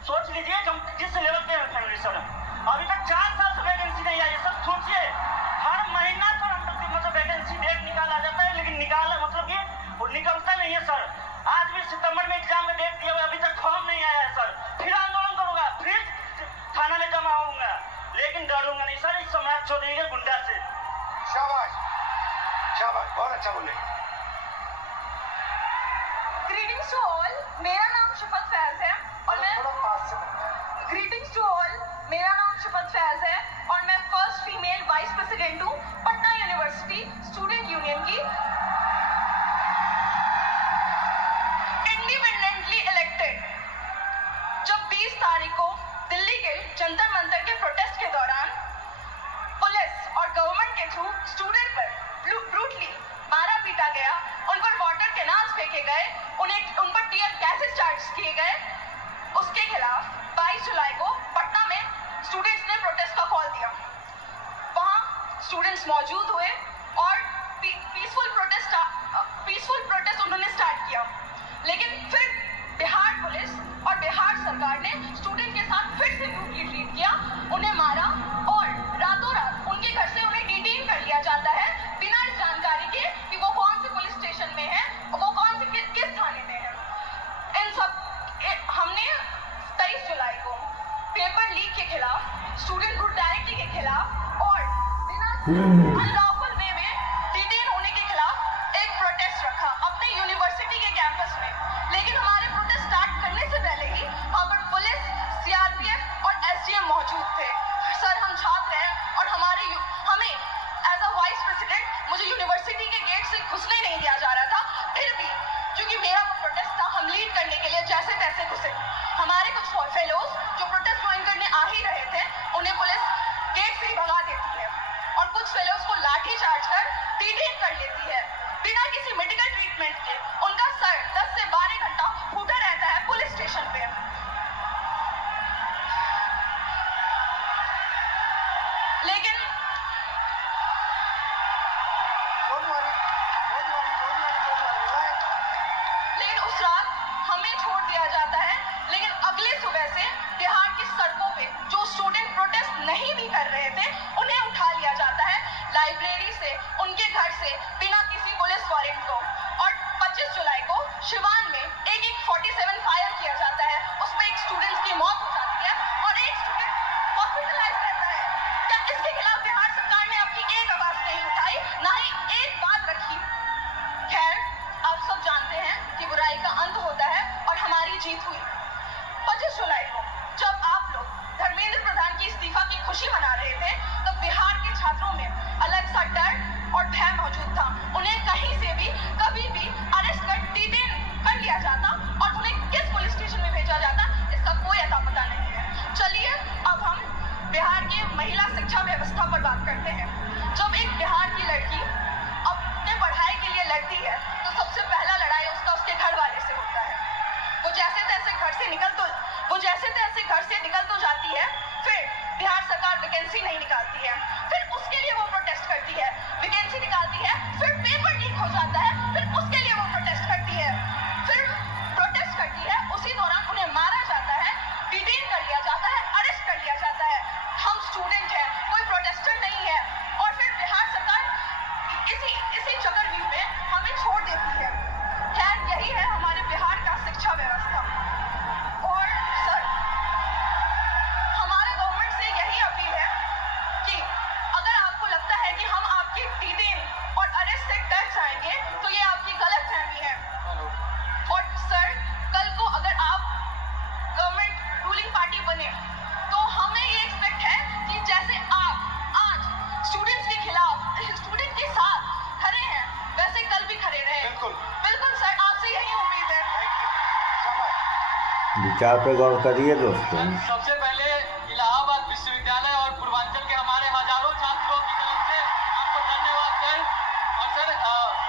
सोच लीजिए किस लेवल के फैमिली सर। अभी तक 4 साल से वैकेंसी नहीं आई है सर। सोचिए हर महीना सर हम लोग मतलब वैकेंसी डेट निकाला जाता है, लेकिन निकाला मतलब कि वो निकलता नहीं है सर। आज भी सितंबर में एग्जाम का डेट दिया हुआ, अभी तक फॉर्म नहीं आया है सर। फिर आंदोलन करूंगा, फिर थाना में जमा होऊंगा, लेकिन डरूंगा नहीं सर इस सम्राट चौधरी के गुंडा से। शाबाश शाबाश, बहुत अच्छा बोले। Greetings to all. मेरा नाम शिफत फैज है और मैं थोड़ा पास से बोलना। Greetings to all. मेरा नाम शिफत फैज है और मैं फर्स्ट फीमेल वाइस प्रेसिडेंट हूँ पटना यूनिवर्सिटी स्टूडेंट यूनियन की। Independently elected. जब 20 तारीख को दिल्ली के जंतर मंतर के प्रोटेस्ट के दौरान पुलिस और गवर्नमेंट के थ्रू स्टूडेंट पर ब्रूटली मारा पीटा गया, उन पर वाटर कैनल्स फेंके गए, उन पर टीयर गैसेस चार्ज किए गए, उसके खिलाफ 22 जुलाई को पटना में स्टूडेंट्स ने प्रोटेस्ट का कॉल दिया। वहाँ स्टूडेंट्स मौजूद हुए और पीसफुल प्रोटेस्ट उन्होंने स्टार्ट किया। लेकिन फिर बिहार पुलिस और बिहार सरकार ने स्टूडेंट के साथ फिर से ब्रूटली ट्रीट किया, उन्हें मारा और रातों रात उनके घर से उन्हें डिटेन कर लिया जाता है बिना इस जानकारी के कि वो कौन से पुलिस स्टेशन में है, वो कौन से किस थाने में है। इन सब हमने 23 जुलाई को पेपर लीक के खिलाफ, स्टूडेंट ब्रूटैलिटी के खिलाफ और अनलॉफुल वे में डिटेन होने के खिलाफ एक प्रोटेस्ट रखा अपने यूनिवर्सिटी के कैंपस में। लेकिन हमारे प्रोटेस्ट स्टार्ट करने से पहले ही वहाँ पर पुलिस, सीआरपीएफ और एसडीएम मौजूद थे। सर हम छात्र हैं और हमें एज अ वाइस प्रेसिडेंट मुझे यूनिवर्सिटी के गेट से घुसने नहीं दिया जा रहा था। फिर भी क्योंकि मेरा वो प्रोटेस्ट था, हम लीड करने के लिए जैसे तैसे घुसे। हमारे कुछ फेलोज जो प्रोटेस्ट ज्वाइन करने आ ही रहे थे, उन्हें पुलिस गेट से ही भगा देती है और कुछ फेलोज को लाठी चार्ज कर डिटेन कर लेती है बिना किसी मेडिकल ट्रीटमेंट के। उनका सर 10 से 12 घंटा फूटा रहता है पुलिस स्टेशन पे। लेकिन उस रात हमें छोड़ दिया जाता है। लेकिन अगले सुबह से बिहार की सड़कों पे जो स्टूडेंट प्रोटेस्ट नहीं भी कर रहे थे, उन्हें उठा लिया जाता है लाइब्रेरी से, उनके घर से, बिना किसी पुलिस वारंट को। और 25 जुलाई को शिवान में एक 47 फायर किया जाता है, उसमें एक स्टूडेंट की मौत हो जाती है और एक स्टूडेंट हॉस्पिटलाइज रहता है। क्या इसके खिलाफ बिहार सरकार ने अपनी एक आवाज नहीं उठाई, ना ही एक बात रखी? खैर, आप सब जानते हैं कि बुराई का अंत होता है और हमारी जीत हुई। 25 जुलाई को जब आप लोग धर्मेंद्र प्रधान की इस्तीफा की खुशी मना रहे थे, तब बिहार के छात्रों में अलग सा डर और भय मौजूद था। उन्हें कहीं से भी कभी भी अरेस्ट कर डिटेन कर लिया जाता और उन्हें किस पुलिस स्टेशन में भेजा जाता, इसका कोई अता पता नहीं है। चलिए अब हम बिहार की महिला शिक्षा व्यवस्था पर बात करते हैं। जब एक बिहार की लड़की अपने पढ़ाई के लिए लड़ती है तो सबसे पहला लड़ाई उसके घर वाले से होता है। वो जैसे तैसे घर से निकल तो जाती है, फिर बिहार सरकार वैकेंसी नहीं निकालती है, फिर उसके लिए वो प्रोटेस्ट करती है, वैकेंसी निकालती है, फिर पेपर लीक हो जाता है, फिर उसके लिए वो प्रोटेस्ट करती है, फिर प्रोटेस्ट करती है, उसी दौरान उन्हें मारा जाता है यही है हमारे बिहार का शिक्षा व्यवस्था। और सर, हमारे गवर्नमेंट से यही अपील है कि अगर आपको लगता है कि हम आपकी डीटेन और अरेस्ट से डर जाएंगे तो ये आपकी गलतफहमी है। और सर, कल को अगर आप गवर्नमेंट रूलिंग पार्टी बने तो हमें ये एक्सपेक्ट है कि जैसे आप आज स्टूडेंट्स के खिलाफ, स्टूडेंट के साथ खड़े हैं, वैसे कल भी खड़े रहे। बिल्कुल सर, आपसे यही उम्मीद है। विचार पे गौर करिए दोस्तों। सबसे पहले इलाहाबाद विश्वविद्यालय और पूर्वांचल के हमारे हजारों छात्रों की तरफ से आपको धन्यवाद सर। और सर,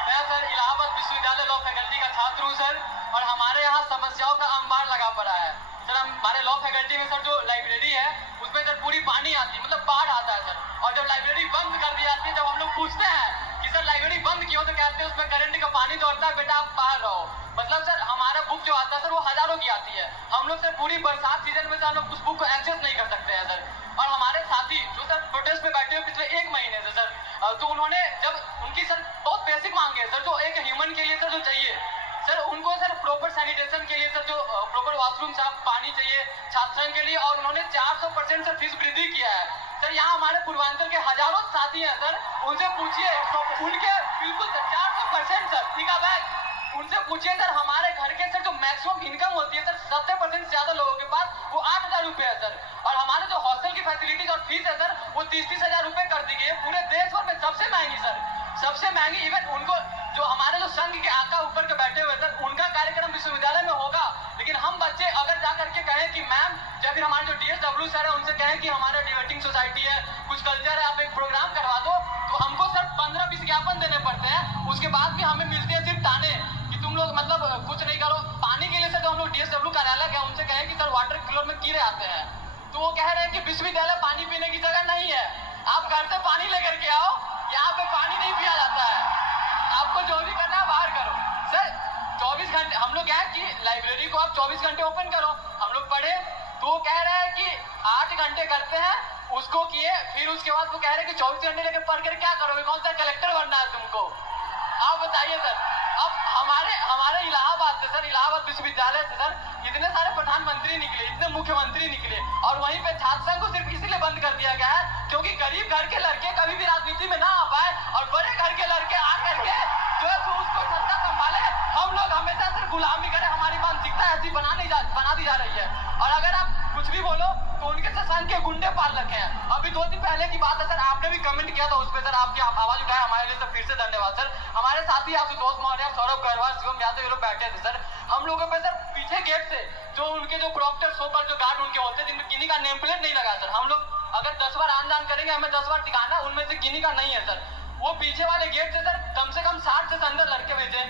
मैं सर इलाहाबाद विश्वविद्यालय लॉ फैकल्टी का छात्र हूँ सर, और हमारे यहाँ समस्याओं का अंबार लगा पड़ा है सर। हमारे लॉ फैकल्टी में सर जो लाइब्रेरी है उसमें सर पूरी पानी आती है, मतलब बाढ़ आता है सर। और जब लाइब्रेरी बंद कर दी जाती है, जब हम लोग पूछते हैं कि सर लाइब्रेरी बंद क्यों, तो कहते हैं उसमें करंट का पानी दौड़ता है, बेटा आप बाहर रहो। मतलब सर हमारा बुक जो आता है सर वो हजारों की आती है। हम लोग सर पूरी बरसात सीजन में सर हम लोग उस बुक को एक्सेस नहीं कर सकते हैं सर। और हमारे साथी जो सर प्रोटेस्ट में बैठे हुए पिछले 1 महीने से सर, तो उन्होंने जब उनकी सर बहुत बेसिक मांगे है सर, जो एक ह्यूमन के लिए सर जो चाहिए सर, उनको सर प्रॉपर सैनिटेशन के लिए सर जो प्रॉपर वॉशरूम साफ पानी चाहिए छात्र संघ के लिए, और उन्होंने 400% सर फीस वृद्धि किया है सर। यहाँ हमारे पूर्वांचल के हजारों साथी हैं सर, उनसे पूछिए, उनके बिल्कुल सर 400% सर, ठीक है बैग, उनसे पूछिए सर। हमारे घर के सर जो मैक्सिमम इनकम होती है सर 70% से ज्यादा लोगों के पास वो 8,000 रुपए है सर। और हमारे जो हॉस्टल की फैसिलिटीज और फीस है सर वो 30-30 हजार रुपए कर दी गई है, पूरे देश भर में सबसे महंगी सर, सबसे महंगी। इवन उनको जो हमारे जो संघ के आका ऊपर के बैठे हुए सर, उनका कार्यक्रम विश्वविद्यालय में होगा, लेकिन हम बच्चे अगर जा करके कहें कि मैम, या फिर हमारे जो DSW सर है उनसे कहें कि हमारा डिबेटिंग सोसाइटी है, कुछ कल्चर है, आप एक प्रोग्राम करवा दो, तो हमको सर 15-20 ज्ञापन देने पड़ते हैं। उसके बाद भी हमें मिलते हैं सिर्फ ताने कि तुम लोग मतलब कुछ नहीं करो। पानी के लिए सर जो हम लोग DSW कार्यालय गए, उनसे कहें कि सर वाटर क्लोर में कीड़े आते हैं, तो वो कह रहे हैं कि विश्वविद्यालय पानी पीने की जगह नहीं है, आप घर से पानी लेकर के आओ, यहाँ पे पानी नहीं पिया जाता है, आपको जो भी करना है बाहर करो सर। 24 घंटे हम लोग क्या है कि लाइब्रेरी को आप 24 घंटे ओपन करो, हम लोग पढ़े, तो वो कह रहे हैं कि 8 घंटे करते हैं, उसको किए, फिर उसके बाद वो कह रहे हैं कि 24 घंटे लेकर पढ़ कर क्या करोगे, कौन सा कलेक्टर बनना है तुमको, आप बताइए सर। अब हमारे इलाहाबाद से सर, इलाहाबाद विश्वविद्यालय से सर इतने सारे प्रधानमंत्री निकले, इतने मुख्यमंत्री निकले, और वहीं पे छात्र संघ को सिर्फ इसलिए बंद कर दिया गया है क्योंकि गरीब घर के लड़के कभी भी राजनीति में ना आ पाए, और बड़े घर के लड़के आ करके जो है उसको सत्ता संभाले। हम लोग हमेशा सर गुलामी करें, हमारी मानसिकता ऐसी बना दी जा रही है। और अगर आप कुछ भी बोलो तो उनके से संघ के गुंडे पाल रखे हैं। अभी 2 दिन पहले की बात है सर, आपने भी कमेंट किया था उस पर सर, आपकी आवाज उठाया हमारे लिए सर, फिर से धन्यवाद सर। हमारे साथी आशुतोष मौर्य, सौरभ गढ़वाल, शिवम यादव, ये लोग बैठे थे सर, हम लोगों पे सर पीछे गेट से जो उनके जो प्रॉक्टर सोपर जो गार्ड उनके होते हैं, जिनमें किन्हीं का नेम प्लेट नहीं लगा सर, हम लोग अगर 10 बार आंदोलन करेंगे, हमें 10 बार दिखाना, उनमें से किन्हीं का नहीं है सर। वो पीछे वाले गेट से सर कम से कम 60 से अंदर लड़के भेजे,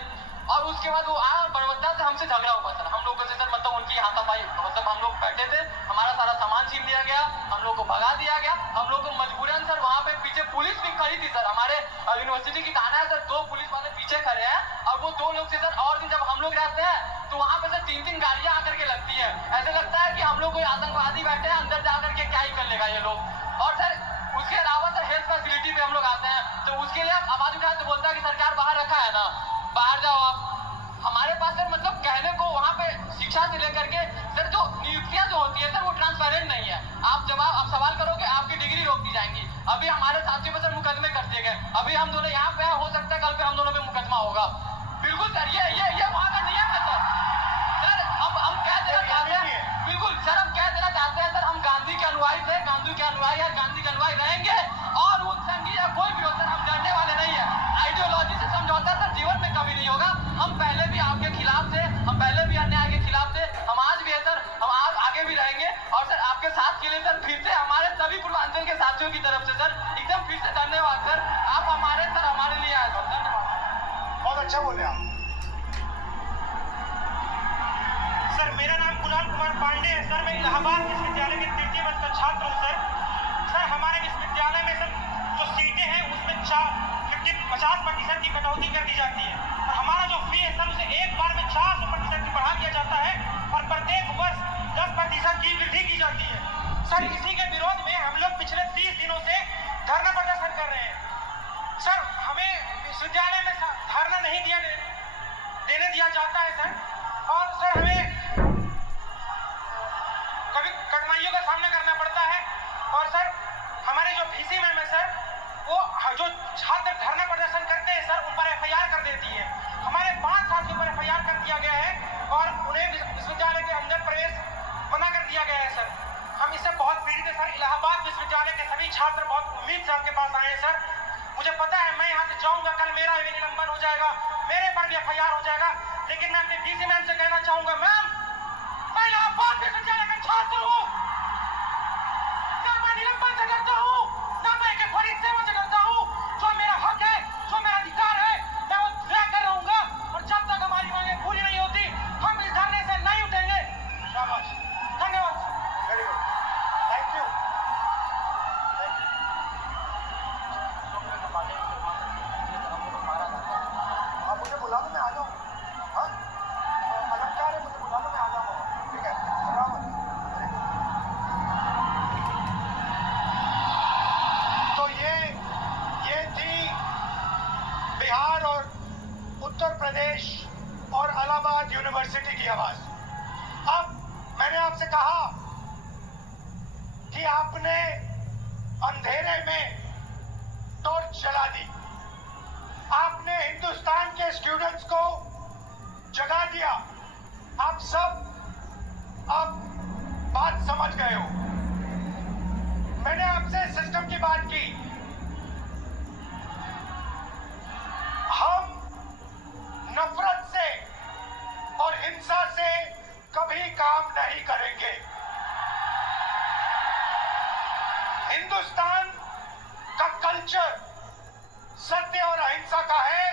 और उसके बाद वो आया और बड़वत्ता से हमसे झगड़ा हुआ सर, हम लोगों से सर, मतलब उनकी हाथापाई, मतलब हम लोग बैठे थे, हमारा सारा सामान छीन लिया गया, हम लोग को भगा दिया गया, हम लोग को मजबूरन सर वहाँ पे पीछे पुलिस भी खड़ी थी सर, हमारे यूनिवर्सिटी की थाना है सर, 2 पुलिस वाले पीछे खड़े हैं, और वो 2 लोग से सर, और दिन जब हम लोग रहते हैं तो वहाँ पे सर 3-3 गाड़ियाँ आकर के लगती है, ऐसे लगता है कि हम लोग कोई आतंकवादी बैठे हैं, अंदर जाकर के क्या ही कर लेगा ये लोग। और सर उसके अलावा सर हेल्थ फैसिलिटी पे हम लोग आते हैं, तो उसके लिए आप आवाज उठाए तो बोलता है कि सरकार बाहर रखा है ना, बाहर जाओ आप। हमारे पास सर मतलब कहने को वहाँ पे शिक्षा से लेकर के सर जो नियुक्तियां जो होती है सर वो ट्रांसपेरेंट नहीं है। आप सवाल करोगे आपकी डिग्री रोक दी जाएंगी। अभी हमारे साथियों पर सर मुकदमे कर दिए गए, अभी हम दोनों यहाँ पे हो सकता है कल पे हम दोनों पे मुकदमा होगा। बिल्कुल सर, ये वहाँ का नियम है सर। सर हम कह देना चाहते हैं, बिल्कुल सर हम कह देना चाहते हैं सर, हम गांधी के अनुयायी थे, गांधी के अनुयायी है, गांधी के अनुयायी रहेंगे, और वो संघी या कोई भी हो सर, हम डरने वाले नहीं है। आइडियोलॉजी से समझौता सर जीवन में कभी नहीं होगा। हम पहले भी आपके खिलाफ थे, हम पहले भी अन्याय के खिलाफ थे, हम आज भी है सर, हम आज आगे भी रहेंगे, और सर आपके साथ के लिए सर फिर से हमारे सभी पूर्वांचल के साथियों की तरफ से सर एकदम फिर से धन्यवाद सर, आप हमारे लिए आए सर, धन्यवाद। बहुत अच्छा बोले आप सर। मेरा नाम कुणाल कुमार पांडे है सर, मैं इलाहाबाद विश्वविद्यालय के 3य वर्ष का छात्र हूँ सर। हमारे विश्वविद्यालय में सर जो सीटें हैं उसमें 50% की कटौती कर दी जाती है, और हमारा जो फी है सर उसे एक बार में 400% की बढ़ा दिया जाता है, और प्रत्येक वर्ष 10% की वृद्धि की जाती है सर। इसी के विरोध में हम लोग पिछले 30 दिनों से धरना प्रदर्शन कर रहे हैं सर। हमें विश्वविद्यालय में धरना नहीं दिया देने दिया जाता है सर। और सर हमें कभी कठिनाइयों का सामना करना पड़ता है। और सर हमारे जो VC मैम है सर, वो जो छात्र धरना प्रदर्शन करते हैं सर, उन पर FIR कर देती है। हमारे 5 साल के ऊपर FIR कर दिया गया है और उन्हें विश्वविद्यालय के अंदर प्रवेश मना कर दिया गया है सर। हम इससे बहुत पीड़ित है सर। इलाहाबाद विश्वविद्यालय के सभी छात्र बहुत उम्मीद से आपके पास आए हैं सर। मुझे पता है मैं यहाँ से जाऊंगा, कल मेरा भी निलंबन हो जाएगा, मेरे पर भी FIR हो जाएगा, लेकिन मैं अपने VC मैम से कहना चाहूंगा, मैम मैं इलाहाबाद विश्वविद्यालय का छात्र हूँ, ना मैं निलंबन से डरता हूँ, ना मैं एक फरीद सेवा से डरता हूँ। जो मेरा हक है, जो मेरा अधिकार है, मैं वो लेकर रहूंगा। और जब तक हमारी मांगे पूरी नहीं होती, हम इस धरने से नहीं उठेंगे। शाबाश, धन्यवाद, वेरी गुड, थैंक यू। आप मुझे बुला लो, मैं आ जाऊँ। हाँ, अलंकार है, मुझे बुला लो, मैं आ जाऊँगा। ठीक है, बराबर। तो ये थी बिहार और उत्तर प्रदेश और इलाहाबाद यूनिवर्सिटी की आवाज। अब मैंने आपसे कहा कि आपने अंधेरे में टॉर्च जला दी, आपने हिंदुस्तान के स्टूडेंट्स को जगा दिया। आप सब अब बात समझ गए हो। मैंने आपसे सिस्टम की बात की। हम नफरत से और हिंसा से कभी काम नहीं करेंगे। हिंदुस्तान का कल्चर सत्य और अहिंसा का है,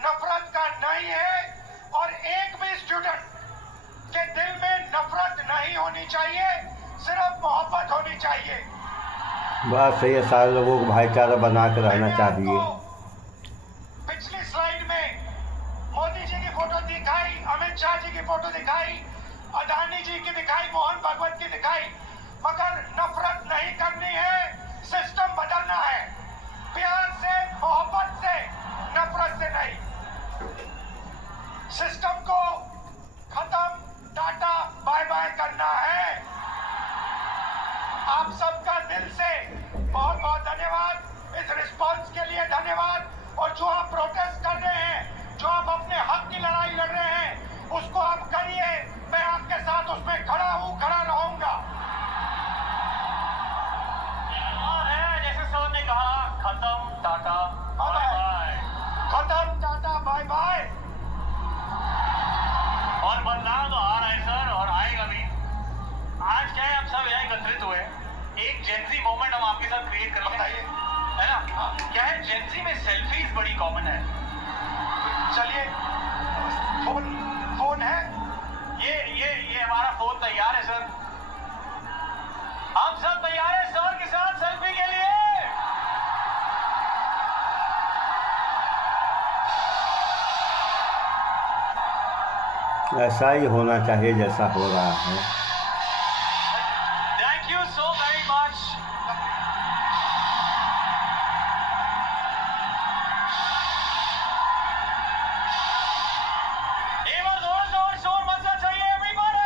नफरत का नहीं है। और एक भी स्टूडेंट के दिल में नफरत नहीं होनी चाहिए, सिर्फ मोहब्बत होनी चाहिए। बात सही है, सारे लोगों को भाईचारा बना के रहना चाहिए। पिछली स्लाइड में मोदी जी की फोटो दिखाई, अमित शाह जी की फोटो दिखाई, अडानी जी की दिखाई, मोहन भागवत की दिखाई, मगर नफरत नहीं करनी है, सिस्टम बदलना है। प्यार से, मोहब्बत से, नफरत से नहीं। सिस्टम को खत्म, टाटा बाय बाय करना है। आप सबका दिल से बहुत बहुत धन्यवाद, इस रिस्पॉन्स के लिए धन्यवाद। और जो आप प्रोटेस्ट कर रहे हैं, जो आप अपने हक की लड़ाई लड़ रहे हैं, उसको आप करिए। मैं आपके साथ उसमें खड़ा हूं, खड़ा रहूंगा। और है जैसे सर ने कहा, खत्म टाटा बाय बाय, खत्म टाटा बाय बाय। और बदलाव तो आ रहा है सर, और आएगा भी। आज क्या है, हम सब यहाँ एकत्रित हुए, एक जेंजी मोमेंट हम आपके साथ क्रिएट कर बताइए, है ना। क्या है, जेंजी में सेल्फीज बड़ी कॉमन है। चलिए, फोन है, ये हमारा फोन तैयार है सर। हम सब तैयार है सर के साथ सेल्फी के लिए। ऐसा ही होना चाहिए जैसा हो रहा है। Thank you so very much. एक बार जोर जोर शोर मचना चाहिए everybody.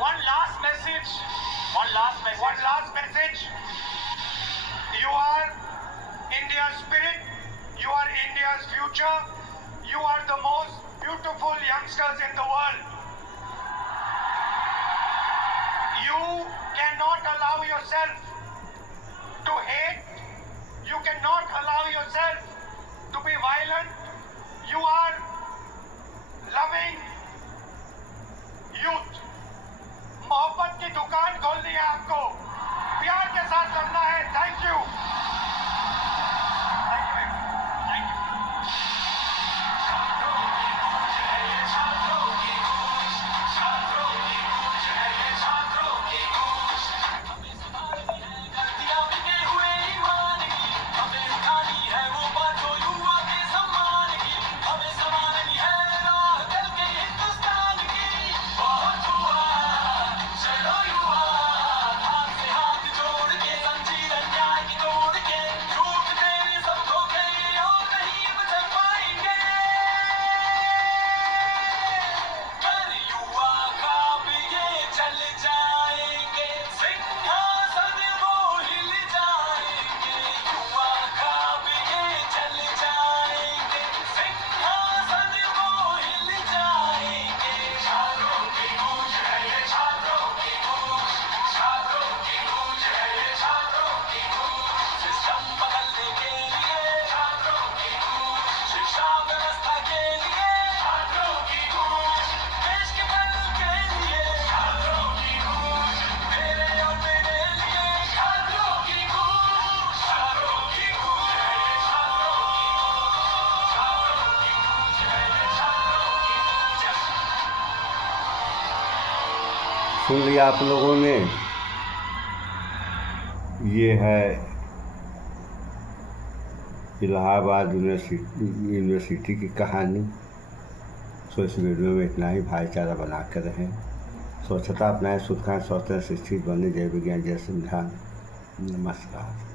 One last message. one last message. You are India's spirit, you are India's future, you are the most beautiful youngsters in the world. You cannot allow yourself to hate, you cannot allow yourself to be violent. You are loving youth. मोहब्बत की दुकान खोलनी है आपको, प्यार के साथ लड़ना है। Thank you, thank you, thank you. हुए सुन लिया आप लोगों ने। ये है इलाहाबाद यूनिवर्सिटी की कहानी। सो इस वीडियो में इतना ही। भाईचारा बना कर रहें, स्वच्छता अपनाएं, सुख खाएं, स्वस्थ रहें, शिक्षित बने। जय विज्ञान, जय संविधान। नमस्कार।